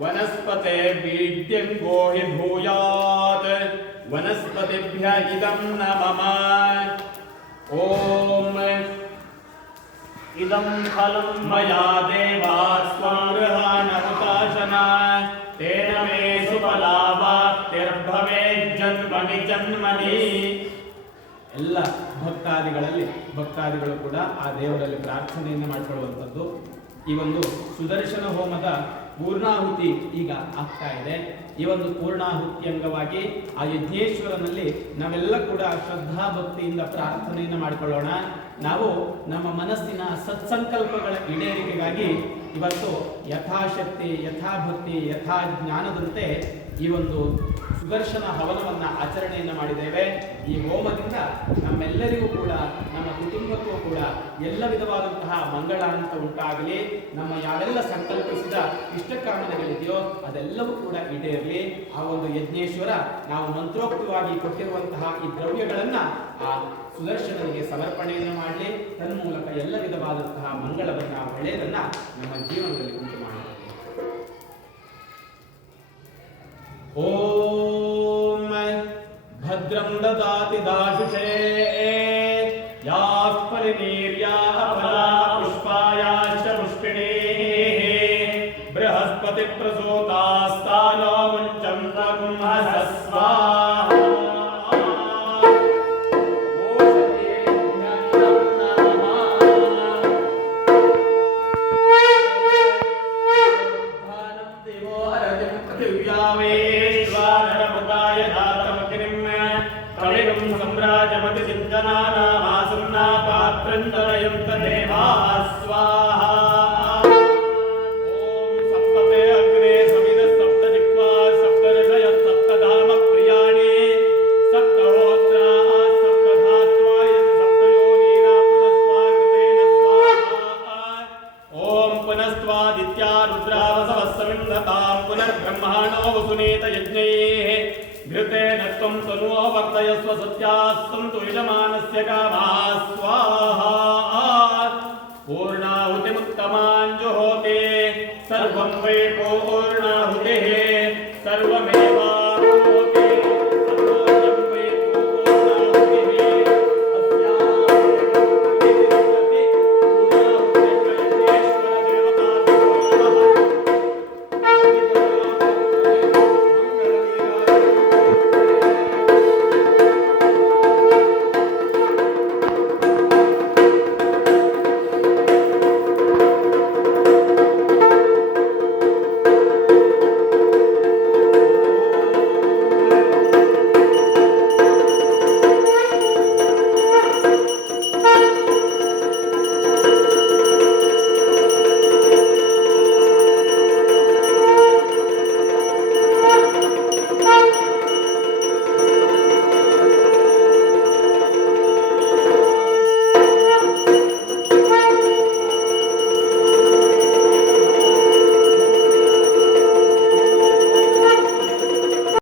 वनस्पते वीड्यं गोहि भूयात् वनस्पतिभ्य इदं न मम ॐ इदं फलं मया देवात् स्वं गृहाणमुपासना तेन मे सुफलावाप्तिर्भवेत् जन्मनि जन्मनि ಎಲ್ಲ ಭಕ್ತಾದಿಗಳು ಕೂಡ ಆ ದೇವರಲ್ಲಿ ಪ್ರಾರ್ಥನೆಯನ್ನು ಮಾಡಿಕೊಳ್ಳುವಂಥದ್ದು. ಈ ಒಂದು ಸುದರ್ಶನ ಹೋಮದ ಪೂರ್ಣಾಹುತಿ ಈಗ ಆಗ್ತಾ ಇದೆ. ಈ ಒಂದು ಪೂರ್ಣಾಹುತಿ ಅಂಗವಾಗಿ ಆ ಯಜ್ಞೇಶ್ವರನಲ್ಲಿ ನಾವೆಲ್ಲ ಕೂಡ ಶ್ರದ್ಧಾ ಭಕ್ತಿಯಿಂದ ಪ್ರಾರ್ಥನೆಯನ್ನು ಮಾಡಿಕೊಳ್ಳೋಣ. ನಾವು ನಮ್ಮ ಮನಸ್ಸಿನ ಸತ್ಸಂಕಲ್ಪಗಳ ಈಡೇರಿಕೆಗಾಗಿ ಇವತ್ತು ಯಥಾಶಕ್ತಿ, ಯಥಾಭಕ್ತಿ, ಯಥಾ ಜ್ಞಾನದಂತೆ ಈ ಒಂದು ಸುದರ್ಶನ ಹವನವನ್ನು ಆಚರಣೆಯನ್ನು ಮಾಡಿದ್ದೇವೆ. ಈ ಹೋಮದಿಂದ ನಮ್ಮೆಲ್ಲರಿಗೂ ಕೂಡ, ನಮ್ಮ ಕುಟುಂಬಕ್ಕೂ ಕೂಡ ಎಲ್ಲ ವಿಧವಾದಂತಹ ಮಂಗಳ ಅಂತ ಉಂಟಾಗಲಿ. ನಮ್ಮ ಯಾವೆಲ್ಲ ಸಂಕಲ್ಪಿಸಿದ ಇಷ್ಟಕಾಮನೆಗಳಿದೆಯೋ ಅದೆಲ್ಲವೂ ಕೂಡ ಈಡೇರಲಿ. ಆ ಒಂದು ಯಜ್ಞೇಶ್ವರ ನಾವು ಮಂತ್ರೋಕ್ತವಾಗಿ ಕೊಟ್ಟಿರುವಂತಹ ಈ ದ್ರವ್ಯಗಳನ್ನು ಆ ಸುದರ್ಶನನಿಗೆ ಸಮರ್ಪಣೆಯನ್ನು ಮಾಡಲಿ. ತನ್ಮೂಲಕ ಎಲ್ಲ ವಿಧವಾದಂತಹ ಮಂಗಳವನ್ನ, ಒಳ್ಳೆಯದನ್ನ ನಮ್ಮ ಜೀವನದಲ್ಲಿ ಉಂಟು ಮಾಡಲಿ. ಓಂ ಭದ್ರಂ ದದಾತಿ ದಾಶುಷೇ ಯಾಃ ಪರಿನೀರ್ಯಾಃ ಫಲಾ ಪುಷ್ಪಾಯಾಶ್ಚ ಪುಷ್ಪಿಣೀಃ ಬೃಹಸ್ಪತಿ ಪ್ರಸೂತಾಸ್ತಾನೋ ಮುಂಚಂತಂ ಹಸಸ್ವಾಹ. सम्राजमति सिञ्चनानामासन्ना पात्रञ्जनयन्त देवाः स्वाहा. ॐ सप्तते अग्ने समिदः सप्तजिह्वा सप्तऋषयः सप्तधाम प्रियाणि सप्तहोत्राः सप्तधात्वा यदि सप्तयोनीना पुनस्त्वाकृतेन स्वाहा. ॐ पुनस्त्वादित्या रुद्रावसवः समिन्धतां पुनर्ब्रह्माणो वसुनीत यज्ञैः घृतेन त्वं तनुवो वर्धयस्व सत्यास्तन्तु यजमानस्य कामाः स्वाहा. पूर्णाहुतिमुत्तमां जुहोति सर्वं वै पूर्णाहुतिः सर्व